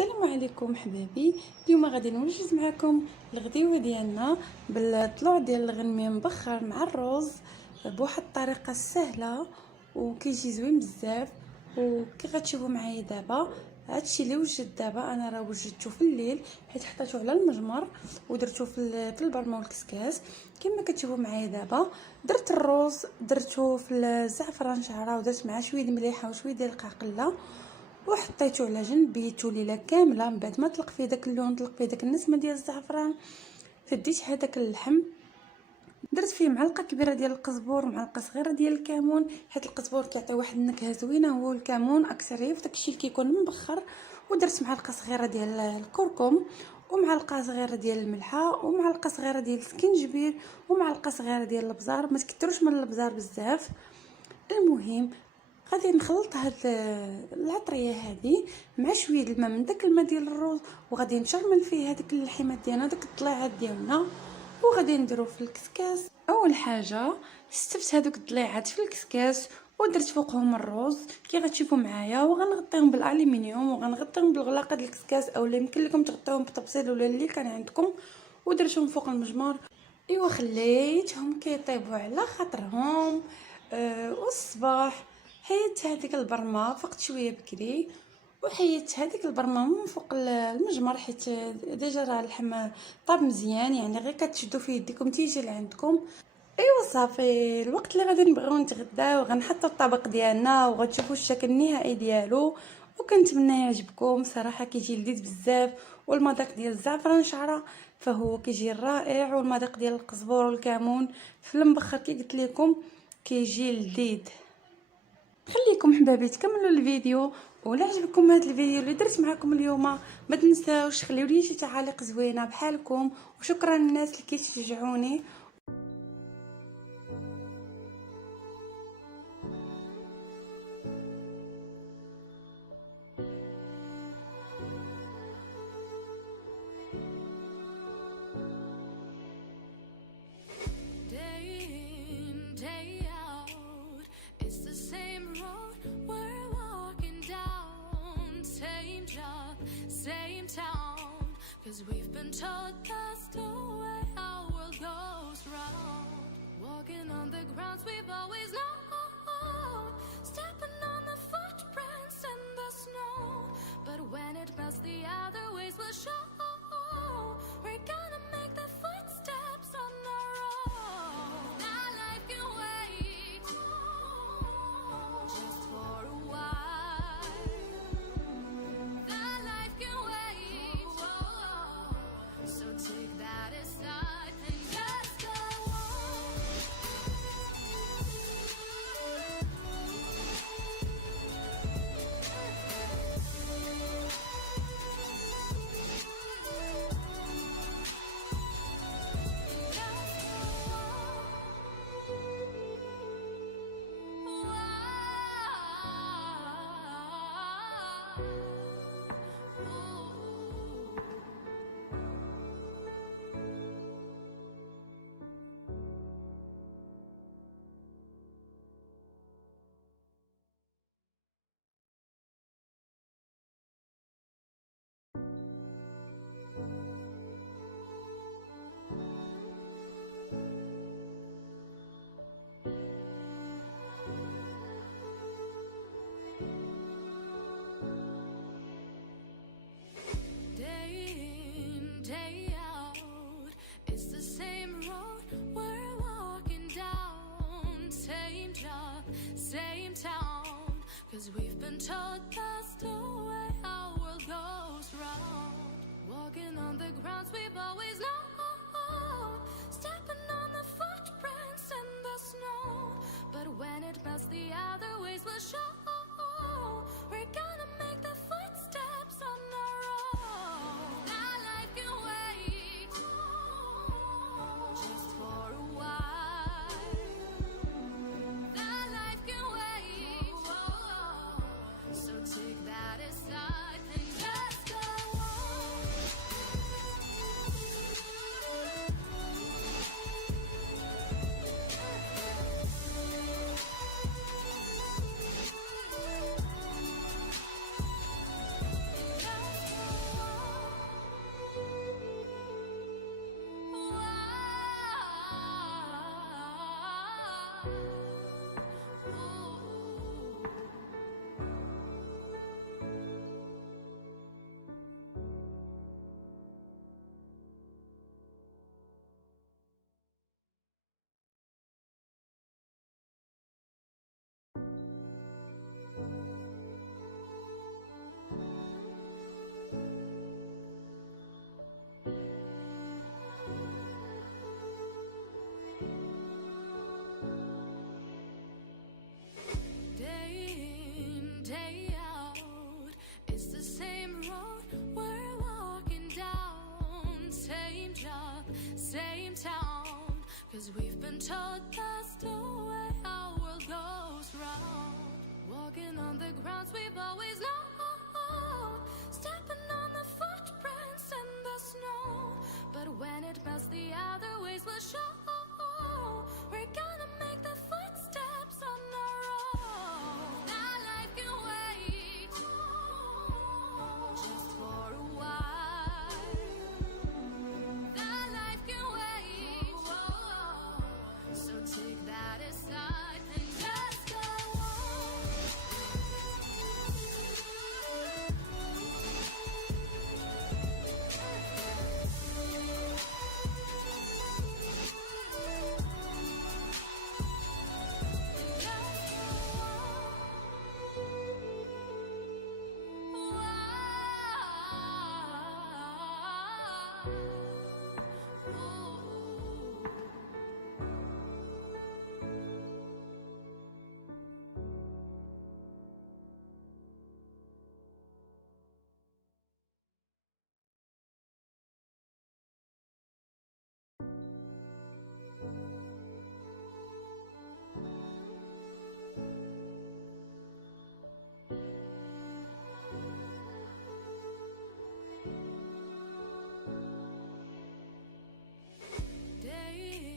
السلام عليكم حبابي. اليوم غادي نوجد معكم الغديوه ديالنا بالطلوع ديال الغنميه مبخر مع الرز بواحد الطريقه سهله وكيجي زوين بزاف. وكي غتشوفوا معايا دابا هادشي اللي وجدت دابا انا راه وجدته في الليل حيت حطيته على المجمر ودرتو في البرمه والكسكاس كما كتشوفوا معايا. دابا درت الرز درتو في الزعفران شعره ودرت معاه شويه المليحه وشويه ديال القرقله وحطيته على جنب بيتو ليله كامله. من بعد ما طلق فيه داك اللون طلق فيه داك النسمه ديال الزعفران فديت هذاك اللحم درت فيه معلقه كبيره ديال القزبور ومعلقه صغيره ديال الكمون حيت القزبور كيعطي واحد النكهه زوينه هو الكمون اكثر في داكشي اللي كيكون مبخر. ودرت معلقه صغيره ديال الكركم ومعلقه صغيره ديال الملحه ومعلقه صغيره ديال السكنجبير ومعلقه صغيره ديال الابزار. ما تكثروش من الابزار بزاف. المهم غادي نخلط هاد العطريه هذه مع شويه الماء من داك الماء ديال الرز وغادي نشرمل فيه هذيك اللحيمات ديالنا داك الضليعات ديالنا وغادي نديرو في الكسكاس. اول حاجه استفت هذوك الضليعات في الكسكاس ودرت فوقهم الرز كي غتشوفوا معايا وغنغطيهم بالالومنيوم وغنغطيهم بالغلاقه ديال الكسكاس او اللي يمكن لكم تغطيوهم بطبسيل ولا اللي كان عندكم ودرتهم فوق المجمر. ايوا خليتهم كيطيبوا على خاطرهم. والصباح حيدت هذيك البرمه فقت شويه بكري وحيدت هذيك البرمه من فوق المجمر حيت ديجا راه اللحم طاب مزيان يعني غير كتشدوا فيه يديكم تيجي لعندكم. ايوا صافي الوقت اللي غادي نبغيو نتغداو غنحطوا الطبق ديالنا وغتشوفوا الشكل النهائي ديالو وكنتمنى يعجبكم. صراحه كيجي لذيذ بزاف والمذاق ديال الزعفران شعره فهو كيجي رائع والمذاق ديال القزبور والكمون في المبخر كي قلت لكم كيجي لذيذ. خليكم حبابي تكملوا الفيديو ولا عجبكم هذا الفيديو اللي درت معكم اليوم ما تنساوش خليوا لي شي تعاليق زوينه بحالكم وشكرا للناس اللي كيشجعوني. Same town, 'cause we've been told that's the way our world goes round. Walking on the grounds we've always known, stepping on the footprints in the snow. But when it melts, the other ways will show. We're gonna make the footsteps on our own. That life can wait just for a while. Take that aside and just go on. Day out, it's the same road we're walking down. Same job, same town, 'cause we've been told that's the way our world goes round. Walking on the grounds we've always known, stepping on the footprints in the snow. But when it melts, the other ways will show. We're gonna make the footsteps on our own. That life can wait just for a while. That life can wait. So take that aside and just go on. 'cause we've been told that's the way our world goes round. Walking on the grounds we've always known, stepping